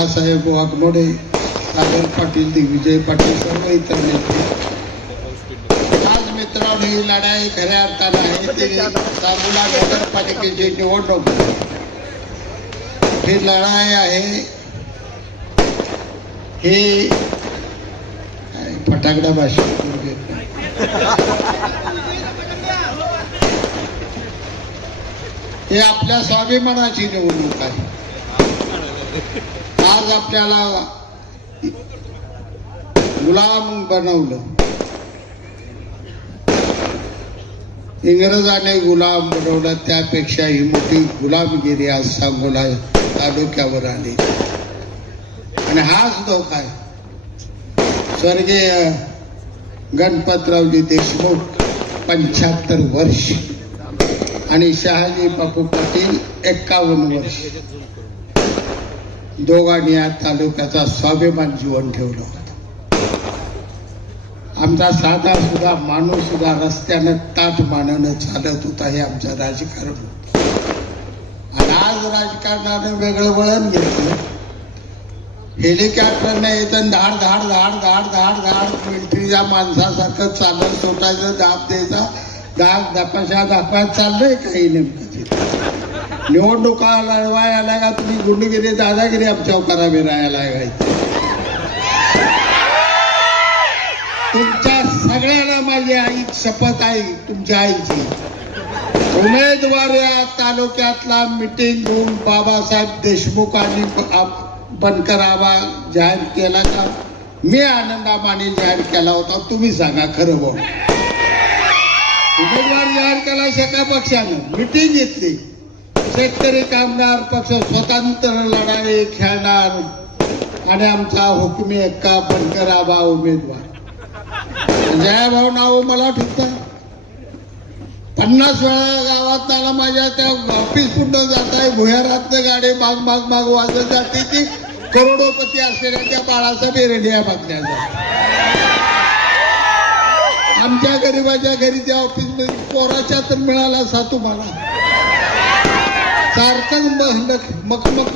साहेब वाघमोडे सागर पाटील दिग्विजय पाटील सर्व इतर नेते. आज मित्रांनो ही लढाई खऱ्या अर्थानं आहे ते सांगोला नगरपालिकेची निवडणूक. ही लढाई आहे. हे फटाकडा भाषा हे आपल्या स्वाभिमानाची निवडणूक आहे. आज आपल्याला गुलाम बनवलं. इंग्रजाने गुलाम बनवलं त्यापेक्षा ही मोठी गुलामगिरी आज सांगोला तालुक्यावर आली. आणि हाच धोका आहे. स्वर्गीय गणपतरावजी देशमुख पंच्याहत्तर वर्ष आणि शहाजी बापू पाटील एक्कावन्न वर्ष. दोघांनी या तालुक्याचा स्वाभिमान जीवन ठेवलं होतं. आमचा साधा सुद्धा माणूस सुद्धा रस्त्यानं ताट मानानं चालत होता हे आमचं राजकारण होतं. आणि आज राजकारणानं वेगळं वळण घेतलं. हेलिकॉप्टरनं येतं धाड धाड धाड धाड धाड धाड मिलिटरीच्या माणसासारखं चालत सुटायचं दाब द्यायचा दाब दपाशा दाखवायला चाललंय काही नेमकं तिथं निवडणुका लढवाय आल्या का तुम्ही गुंडगिरी दादागिरी आमच्या करावी राहायला लागायची. तुमच्या सगळ्यांना माझी आई शपथ आहे तुमच्या आईची. उमेदवार या तालुक्यातला मिटिंग घेऊन बाबासाहेब देशमुखांनी बनकर आबा जाहीर केला का? मी आनंदामाने जाहीर केला होता तुम्ही सांगा खरं बोल. उमेदवार जाहीर केला सगळ्या पक्षानं मिटिंग घेतली. शेतकरी कामगार पक्ष स्वतंत्र लढाई खेळणार. आणि आमचा हुकमी एक्का बनकर आबा उमेदवार. जयाभाऊ नाव मला ठेवता पन्नास वेळा गावात आला माझ्या त्या ऑफिस पुढं जात आहे भुयारात गाडी माग माग माग वाजत जाते ती करोडोपती असलेल्या त्या बाळाचा बेरडिया बातल्या आमच्या गरीबाच्या घरी त्या ऑफिसमध्ये पोराच्या तर मिळाला सा तुम्हाला तारकन मग मक मक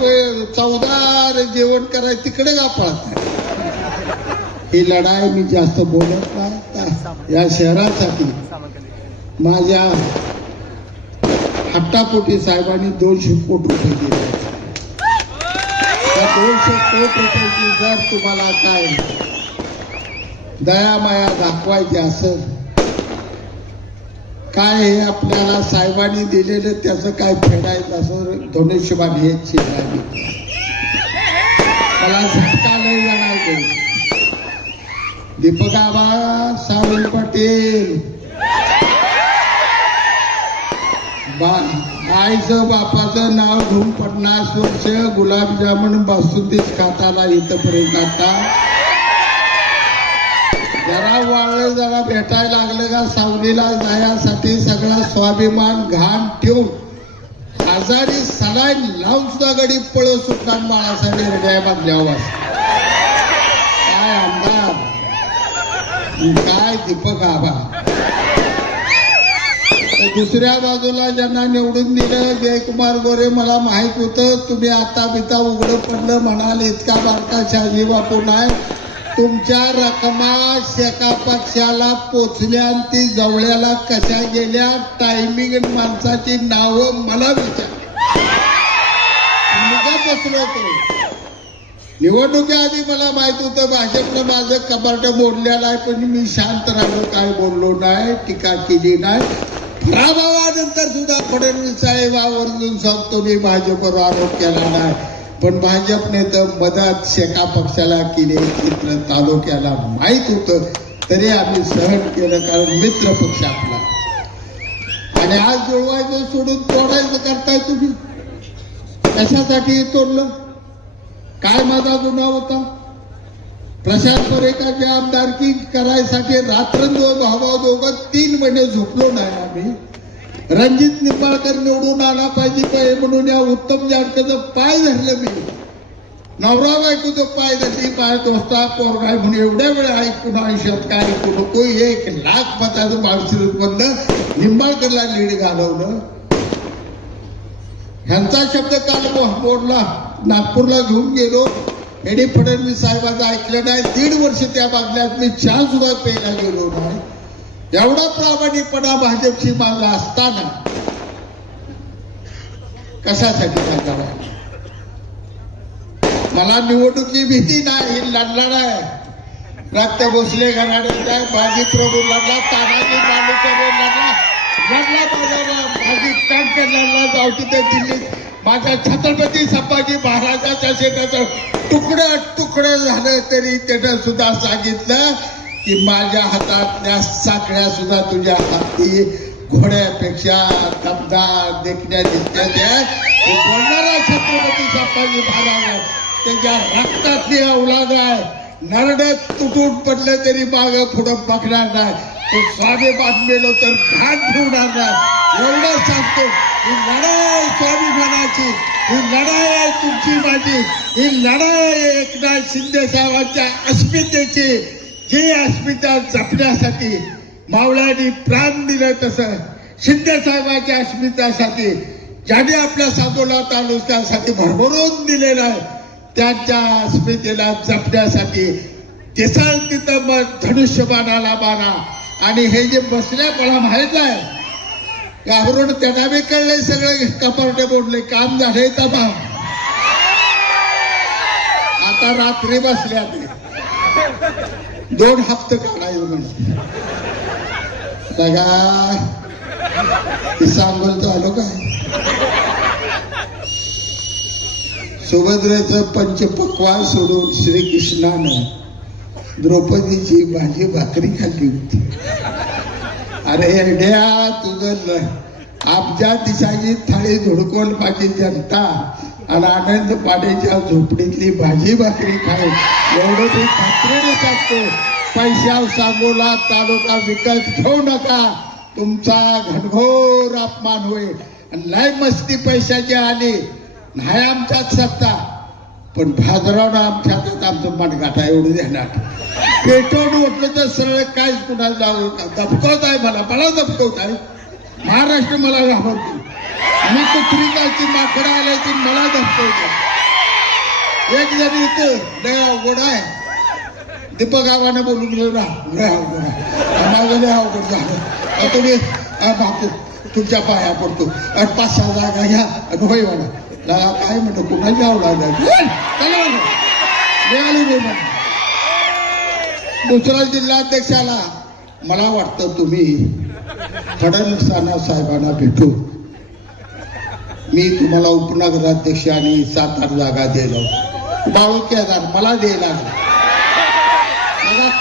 चौदार जेवण कराय तिकडे का पळत ही लढाई मी जास्त बोलत नाही. या शहरासाठी माझ्या हट्टापोटी साहेबांनी दोनशे कोट रुपये दिले. त्या दोनशे कोट रुपयाची जर तुम्हाला काय दयामाया दाखवायची असेल काय हे आपल्याला साहेबांनी दिलेलं त्याचं काय फेडायचं असं धनुष्यबाण हे चिन्ह झटका नाही जाणार दीपक आबा सावंत पाटील. बा आईचं बापाचं नाव घेऊन पन्नास वर्ष गुलाबजामुन बासुंदीच खाताला इथपर्यंत आता. जरा वाळलं जरा भेटायला लागलं का? सावलीला जाण्यासाठी सगळा स्वाभिमान घाण ठेवून आजारी सलाईन लावून सुद्धा गडी पळत सुटणार बाळासाहेब हृदया बांधल्यावर काय आमदार काय दीपक आबा दुसऱ्या बाजूला ज्यांना निवडून दिलं जयकुमार गोरे मला माहीत होतं तुम्ही आता बिता उघडं पडलं म्हणाल इतका बारका शहाजी बापू नाही. तुमच्या रकमा शेका पक्षाला पोचल्या ती जवळ्याला कशा गेल्या? टायमिंग माणसाची नावं मला विचार. मी आधी मला माहीत होतं भाजपनं माझं कपाट मोडलेलं आहे पण मी शांत राहिलो. काय बोललो नाही टीका केली नाही. पराभवानंतर सुद्धा फडणवीस साहेब आवर्जून सांगतो मी भाजपवर आरोप केला नाही. पण भाजपने तर मदत शेका पक्षाला केली चित्र तालुक्याला माहीत होतं तरी आम्ही सहन केलं कारण मित्र पक्ष आपला. आणि आज जुळवायचं सोडून तोडायचं करताय तुम्ही. कशासाठी तोडलं? काय माझा गुन्हा होता? प्रशांत परेकाच्या आमदारकी करायसाठी रात्रंदिवस भावा दोघं तीन महिने झोपलो नाही आम्ही. रणजित निंबाळकर निवडून आला पाहिजे पाहिजे म्हणून या उत्तम जाडकरचं पाय धरलं मी. नवरा बायकोचं पाय धरली पाय दोस्ता पोरगाय म्हणून एवढ्या वेळ ऐकून आयुष्यात काय ऐकू नको एक लाख मताचं माळशिरस बंद निंबाळकरला लीड घालवलं. ह्यांचा शब्द काल बोर्डला नागपूरला घेऊन गेलो. एडी फडणवीस साहेबांचं ऐकलं नाही दीड वर्ष त्या बागल्यात मी चहा सुद्धा प्यायला गेलो नाही. एवढा प्रामाणिकपणा भाजपची माझा असताना कशासाठी सांगावा मला निवडणुकी भीती नाही लढला नाही रक्त भोसले घराण्याचा बाजी प्रभू लढला तानाजी मालुसरे लढला लढला माझा माझी टँकर लढला जाऊ तिथे दिल्लीत माझ्या छत्रपती संभाजी महाराजाच्या शेताचं तुकडं तुकडं झालं तरी त्यानं सुद्धा सांगितलं की माझ्या हातातल्या साखळ्या सुद्धा तुझ्या हाती. घोड्यापेक्षा दमदार देखण्या दिसत्या बोलणारा छत्रपती संभाजी महाराज आहे. त्याच्या रक्तातली औलाद आहे. नरडे तुटून पडले तरी माग पुढं बघणार नाही. तो स्वामी मेलो तर घाट ठेवणार नाही. एवढं सांगतो ही लढाई स्वामी स्वाभिमानाची ही लढाई आहे तुमची माझी. ही लढाई एकनाथ शिंदे साहेबांच्या अस्मितेची. हे अस्मिता जपण्यासाठी मावळ्यांनी प्राण दिलं तसं. शिंदे साहेबांच्या अस्मितासाठी ज्याने आपल्या सातोला तालुक्यासाठी भरभरून दिलेलं आहे त्यांच्या अस्मितेला जपण्यासाठी तिथं तिथं मग धनुष्यबाणाला बाणा आणि हे जे बसल्या मला माहीत आहे यावरून त्यांना बी कळले सगळे कपारटे बोडले काम झाले तमाम. आता रात्री बसल्या ते. दोन हप्ते काढायचे म्हणजे सगळा सांगोलचं आलो काय सुभद्रेचं पंचपक्वान सोडून श्रीकृष्णानं द्रौपदीची भाजी भाकरी खाल्ली होती. अरे एरड्या तुझं ल- आमच्या दिशाची थाळी धुडकोल माझी जनता. आणि आनंद पाडेच्या झोपडीतली भाजी भाकरी खाय एवढं ते खात्रीने सांगतो पैशाव सांगोला तालुका विकत घेऊ नका. तुमचा घनघोर अपमान होईल आणि लय मस्ती पैशाची आली नाही आमच्यात सत्ता. पण भाजरावनं आमच्या हातात आमचं मनगाठा एवढं देणार. पेटवून उठलं तर सरळ काहीच कुणाला जाऊ दबकवत आहे मला. मला दबकवत आहे महाराष्ट्र मला घाबरतो. मी कुत्रिकाची माकडं आल्याची मला दबकवतो एक जण इथं लय अवघड आहे. दीपक आव्हाने बोलून गेलो ना लय अवघड आहे. माझं लय अवघड झालं. तुम्ही बापू तुमच्या पाया पडतो. आणि पाच सहा जागा घ्या आणि होय म्हणा. काय म्हणतो? कुणाची आवडा मिळाली नाही म्हणा. दुसरा जिल्हाध्यक्षाला मला वाटतं तुम्ही फडणवीसांना साहेबांना भेटू. मी तुम्हाला उपनगराध्यक्ष आणि सात आठ जागा दिलो. बाळू मला द्यायला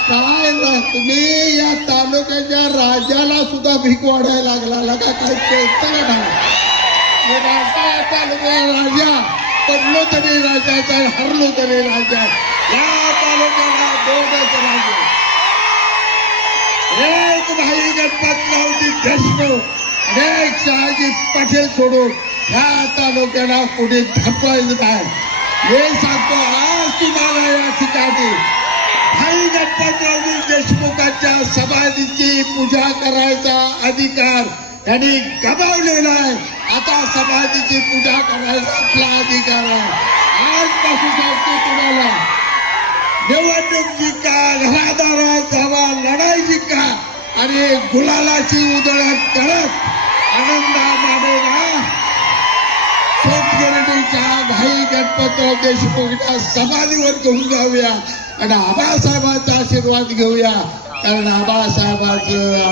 काय तुम्ही या तालुक्याच्या राजाला सुद्धा भीक वाढायला लागला. लगा काय कळतं का तालुक्या राजा पडलो तरी राजाचा हरलो तरी राजा. या तालुक्याला दोनच राजे. एक भाई गणपतरावजी देशमुख आणि एक शहाजी पाटील सोडून. ह्या तालुक्याला कुठे धपवायचं नाही हे सांगतो आज तुम्हाला या ठिकाणी भाई गणपतरावजी देशमुखांच्या समाधीची पूजा करायचा अधिकार त्यांनी गमावलेला आहे. आता समाधीची पूजा करायचा आपला अधिकार आहे. आजपासून सांगतो तुम्हाला निवडणूक जिंका घरादारात जावा लढाई जिंका आणि गुलालाची उधळण करत आनंद मानेला शेतकऱ्यांच्या भाई गणपतराव देशमुखच्या समाधीवर घेऊन जाऊया. आणि आबासाहेबांचा आशीर्वाद घेऊया. कारण आबासाहेबांचं